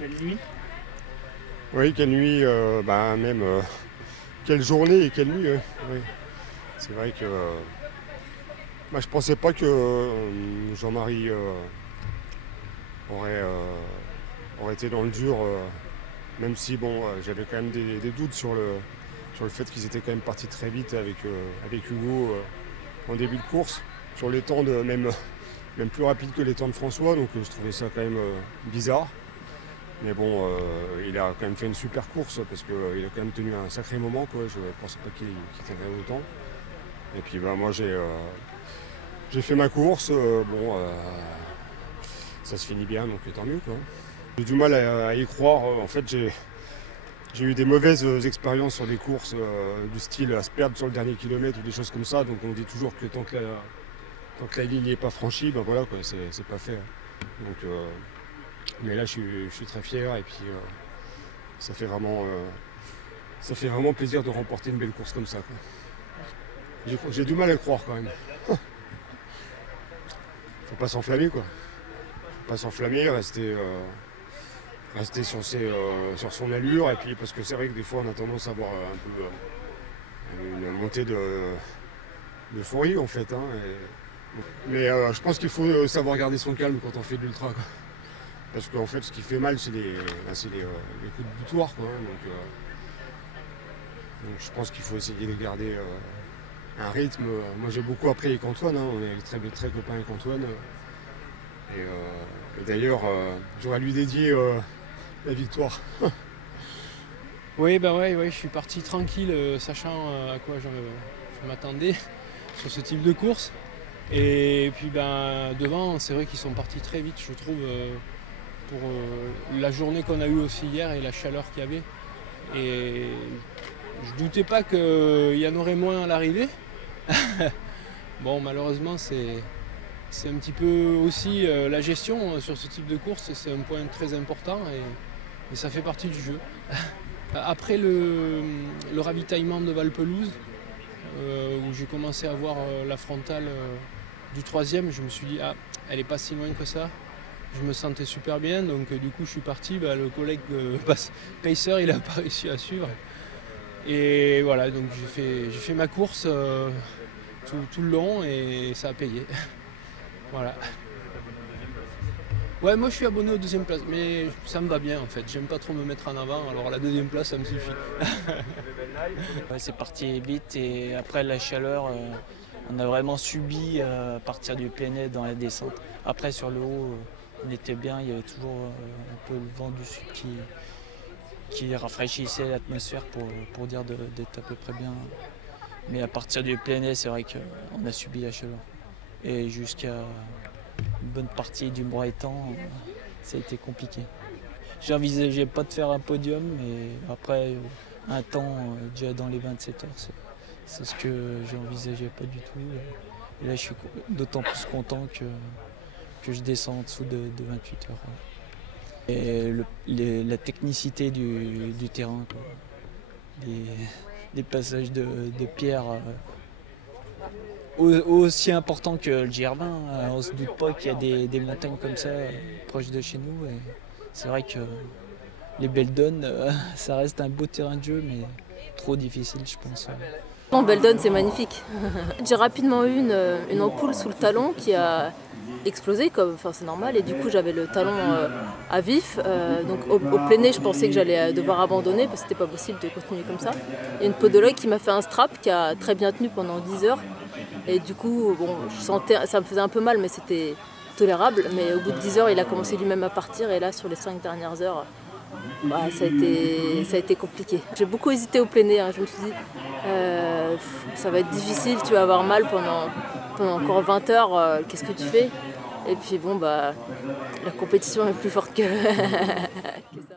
Quelle nuit? Oui, quelle nuit, même quelle journée et quelle nuit. Oui. C'est vrai que je pensais pas que Jean-Marie aurait, aurait été dans le dur, même si bon, j'avais quand même des doutes sur le fait qu'ils étaient quand même partis très vite avec Hugo en début de course, sur les temps même plus rapides que les temps de François, donc je trouvais ça quand même bizarre. Mais bon, il a quand même fait une super course parce qu'il a quand même tenu un sacré moment, quoi. Je ne pensais pas qu'il tiendrait autant. Et puis moi j'ai fait ma course, ça se finit bien, donc tant mieux, quoi. J'ai du mal à y croire. En fait, j'ai eu des mauvaises expériences sur des courses du style à se perdre sur le dernier kilomètre ou des choses comme ça. Donc on dit toujours que tant que la ligne n'est pas franchie, ben voilà, quoi, c'est pas fait. Donc, mais là, je suis très fier et puis ça fait vraiment plaisir de remporter une belle course comme ça, quoi. J'ai du mal à le croire quand même. Faut pas s'enflammer, quoi. Faut pas s'enflammer, rester sur son allure, et puis parce que c'est vrai que des fois on a tendance à avoir un peu une montée d'euphorie en fait, hein, mais je pense qu'il faut savoir garder son calme quand on fait de l'ultra, quoi. Parce qu'en fait ce qui fait mal c'est les coups de boutoir, quoi, hein, donc je pense qu'il faut essayer de garder un rythme. Moi j'ai beaucoup appris avec Antoine, hein, on est très, très copains avec Antoine, et d'ailleurs j'aurais lui dédié la victoire. Oui, je suis parti tranquille, sachant à quoi je m'attendais sur ce type de course. Et puis devant, c'est vrai qu'ils sont partis très vite, je trouve, pour la journée qu'on a eue aussi hier et la chaleur qu'il y avait. Et je doutais pas qu'il y en aurait moins à l'arrivée. Bon, malheureusement, c'est un petit peu aussi la gestion sur ce type de course, c'est un point très important et ça fait partie du jeu. Après le ravitaillement de Valpelouse, où j'ai commencé à voir la frontale du 3e, je me suis dit elle est pas si loin que ça. Je me sentais super bien, donc du coup je suis parti. Le collègue Pacer, il a pas réussi à suivre. Et voilà, donc j'ai fait ma course tout le long et ça a payé. Voilà. Ouais, moi je suis abonné aux 2e place, mais ça me va bien en fait. J'aime pas trop me mettre en avant, alors la 2e place ça me suffit. Ouais, c'est parti vite et après la chaleur, on a vraiment subi à partir du plein dans la descente. Après sur le haut, on était bien, il y avait toujours un peu le vent du sud qui rafraîchissait l'atmosphère pour dire d'être à peu près bien. Mais à partir du plein c'est vrai qu'on a subi la chaleur. Et jusqu'à une bonne partie du Breton, ça a été compliqué. J'envisageais pas de faire un podium, mais après un temps déjà dans les 27 heures, c'est ce que j'envisageais pas du tout. Et là, je suis d'autant plus content que je descends en dessous de 28 heures. Et la technicité du terrain, quoi. Les passages de pierre aussi importants que le Girvin. On ne se doute pas qu'il y a des montagnes comme ça proches de chez nous. Et c'est vrai que les Beldon, ça reste un beau terrain de jeu, mais trop difficile, je pense. Non, Beldon, c'est magnifique. J'ai rapidement eu une ampoule sous le talon qui a explosé, c'est normal, et du coup j'avais le talon à vif. Donc au plein nez, je pensais que j'allais devoir abandonner parce que c'était pas possible de continuer comme ça. Il y a une podologue qui m'a fait un strap qui a très bien tenu pendant 10 heures. Et du coup, bon, ça me faisait un peu mal, mais c'était tolérable. Mais au bout de 10 heures, il a commencé lui-même à partir, et là sur les 5 dernières heures, ça a été compliqué. J'ai beaucoup hésité au plein nez, hein. Je me suis dit, ça va être difficile, tu vas avoir mal pendant encore 20 heures, qu'est-ce que tu fais? Et puis bon, la compétition est plus forte que ça.